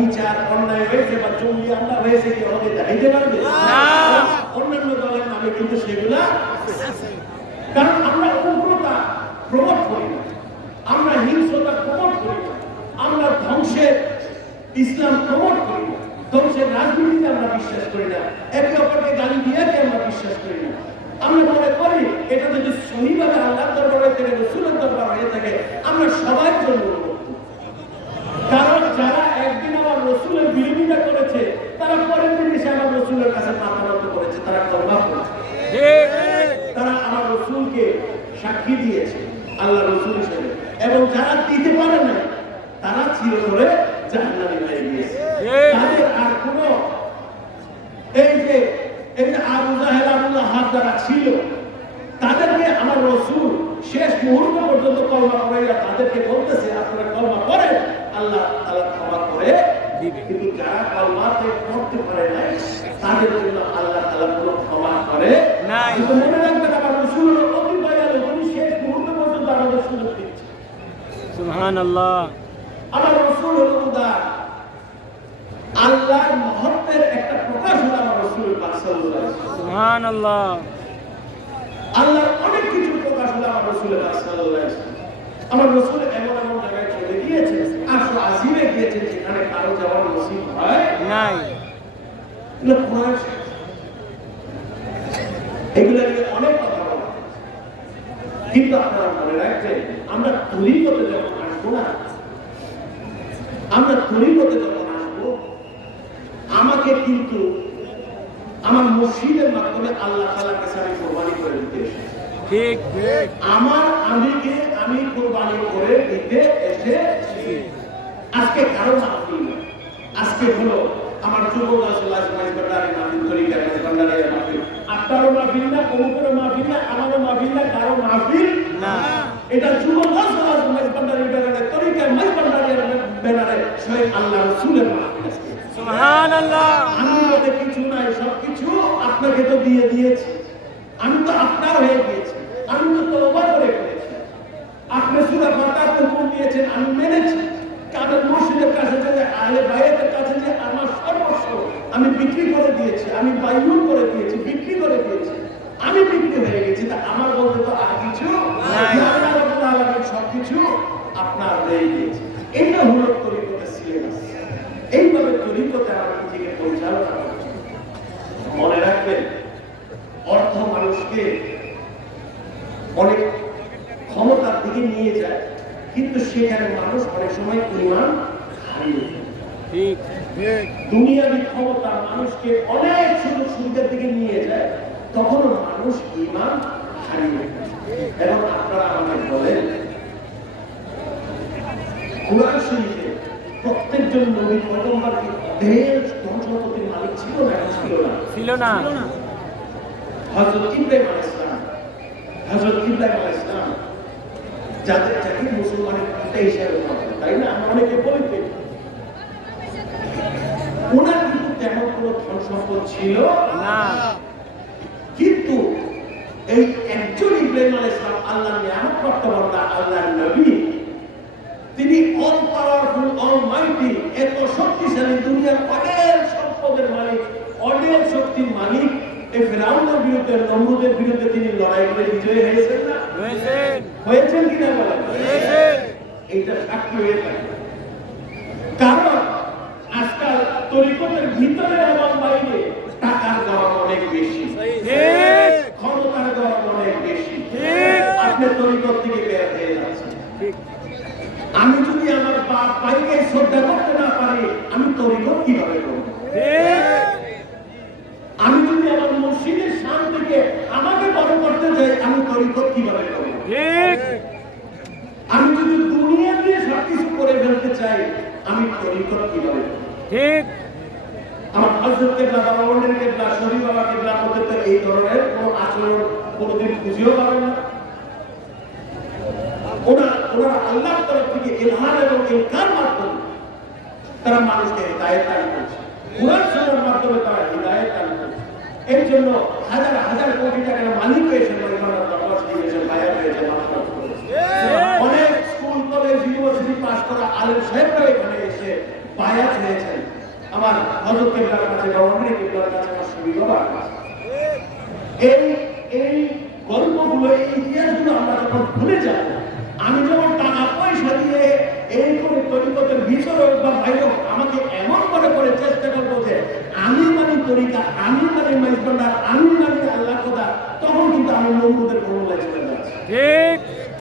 অবিচার অন্যায় হয়েছে বা জঙ্গি আমরা হয়েছে কি আমাদের দেখাইতে পারবে অন্যান্য দলের নামে কিন্তু সেগুলা কারণ আমরা উগ্রতা প্রমোট করি না আমরা হিংসতা প্রমোট করি না আমরা ধ্বংসের ইসলাম প্রমোট করি না ধ্বংসের রাজনীতিতে আমরা বিশ্বাস করি না একে অপরকে গালি দিয়াকে আমরা বিশ্বাস করি না আমরা মনে করি এটা যদি সহিভাবে আল্লাহ দরবারে থেকে রসুলের দরবার হয়ে থাকে আমরা সবার জন্য উন্মুক্ত। কারণ যারা একদিন আমার রসুলের বিরোধিতা করেছে তারা পরের দিন এসে আমার রসুলের কাছে করেছে তারা করেছে। তারা আমার রসুলকে সাক্ষী দিয়েছে আল্লাহ রসুল হিসেবে। এবং যারা দিতে পারে না তারা চির করে জাহান্নামে হয়ে গিয়েছে তাদের আর কোনো এই যে এই যে আবু জাহেল আবুল্লাহ হাত যারা ছিল তাদেরকে আমার রসুল শেষ মুহূর্ত পর্যন্ত কলমা তাদেরকে বলতেছে আপনারা কলমা করেন আল্লাহ তালা ক্ষমা করে। কিন্তু যারা কলমাতে করতে পারে নাই তাদের জন্য আল্লাহ তালা কোনো ক্ষমা করে নাই। মনে রাখবেন আমার রসুল হলো অতি দয়ালু তিনি শেষ মুহূর্ত পর্যন্ত আমাদের সুযোগ দিচ্ছে সুবহান আল্লাহ আমার রসুল উদার আল্লাহর মহত্বের একটা প্রকাশ হলো আমার রসুলের পাক সাল্লাল্লাহু আলাইহি ওয়াসাল্লাম। সুবহান আল্লাহ আল্লাহর অনেক কিছু প্রকাশ হলো আমার রসুলের পাক সাল্লাল্লাহু আলাইহি ওয়াসাল্লাম। আমার রসুল এমন এমন জায়গায় চলে গিয়েছে আসো আজিমে গিয়েছে যেখানে কারও যাওয়ার নসিব হয় নাই। এগুলো নিয়ে অনেক কথা বলা কিন্তু আপনারা মনে রাখবেন আমরা তরিকতে যখন আসব না আমরা তরিকতে যখন আসব আমাকে কিন্তু আমার মসজিদের মাধ্যমে আল্লাহ তালা কাছে আমি কোরবানি করে দিতে এসেছি। ঠিক আমার আমিকে আমি কোরবানি করে দিতে এসেছি। আজকে কারও মাহফিল আজকে হলো আমার যুবক আসল মাহফিল তরিকা মাহফিল? আপনারও মাহফিল না অমুকেরও মাহফিল না আমারও মাহফিল না কারও মাহফিল না। এটা যুবক আসল ব্যানারে তরিকা ব্যানারে স্বয়ং আল্লাহ রসুলের মাহফিল আজকে আমি বলতে কিছু নাই সবকিছু আপনাকে তো দিয়ে দিয়েছি। আমি তো আপনার হয়ে গিয়েছি। আমি তো তওবা করে ফেলেছি। আপনি সুরা ফাতার হুকুম দিয়েছেন আমি মেনেছি। কাছে যে আমার সর্বস্ব আমি বিক্রি করে দিয়েছি আমি বাইয়ুন করে দিয়েছি বিক্রি করে দিয়েছি আমি বিক্রি হয়ে গেছি তা আমার বলতে তো আর কিছু সবকিছু আপনার হয়ে গিয়েছে এটা হলো তরিকতের সিলেবাস। এইভাবে তরিকতে আমার নিজেকে পরিচালনা মনে রাখবেন অর্থ মানুষকে অনেক ক্ষমতার দিকে নিয়ে যায় কিন্তু সেখানে মানুষ অনেক সময় ইমান ফেলে। ঠিক। দুনিয়াবি ক্ষমতা মানুষকে অনেক সুযোগ সুবিধার দিকে নিয়ে যায় তখনও মানুষ ইমান হারিয়ে এবং আপনারা আমাকে বলেন কোরআন শরীফে প্রত্যেকজন নবী পয়গম্বর দেশ ধন মালিক ছিল না? ছিল না। ছিল না। হযরত ইব্রাহিম আলাইহিস সালাম হযরত ইব্রাহিম আলাইহিস সালাম যাদের যাকে মুসলমানের পিতা হিসেবে তাই না? আমরা অনেকে বলি। ওনার কিন্তু তেমন কোনো ধন সম্পদ ছিল না। কিন্তু এই একজন ইব্রাহিম আলাইহিস সালাম আল্লাহর নিয়ামত প্রাপ্ত বান্দা আল্লাহর নবী তিনি অল পাওয়ারফুল অল মাইটি এত শক্তিশালী দুনিয়ার অনেক সম্পদের মালিক অনেক শক্তির মালিক। এই ফেরাউনের বিরুদ্ধে নমরুদের বিরুদ্ধে তিনি লড়াই করে বিজয়ী হয়েছেন না? হয়েছেন। হয়েছেন কিনা বলেন? এইটা সাক্ষী হয়ে থাকে। কারণ আজকাল তরিকতের ভিতরে এবং বাইরে টাকার গরম অনেক বেশি। ক্ষমতার গরম অনেক বেশি। আপনি তরিকত থেকে বের হয়ে যাচ্ছেন। আমি যদি আমার বাপ ভাইকে শ্রদ্ধা করতে না পারি আমি তরিকত কীভাবে করব? আমি যদি আমার মসজিদের সান থেকে আমাকে বড় করতে যাই আমি তরিকত কীভাবে করব? আমি যদি দুনিয়া দিয়ে সবকিছু করে ফেলতে চাই আমি তরিকত কীভাবে করব? ঠিক। আমার কেবলা বাবা মন্দির কেবলা শরীফ বাবা কেবলা মধ্যে তো এই ধরনের কোনো আচরণ কোনোদিন খুঁজেও পাবে না। ওনারা ওনারা আল্লাহর তরফ থেকে ইলহাম এবং ইলকার মাধ্যমে তারা মানুষকে হৃদায়ত দান করছে। কোরআন শোনার মাধ্যমে তারা হৃদায়ত দান করছে। এর জন্য হাজার হাজার কোটি টাকার মালিক হয়েছে দরবার হয়েছে অনেক স্কুল কলেজ ইউনিভার্সিটি পাস করা আলেম এখানে এসে বায়াত হয়েছেন আমার হজরত কেবলার কাছে বা অন্য কেবলার কাছে আমার বাবার এই এই গল্পগুলো, এই ইতিহাসগুলো আমরা যখন ভুলে যাব, আমি যখন টাকা পয়সা দিয়ে এই করে তরিকতের ভিতরে বা বাইরে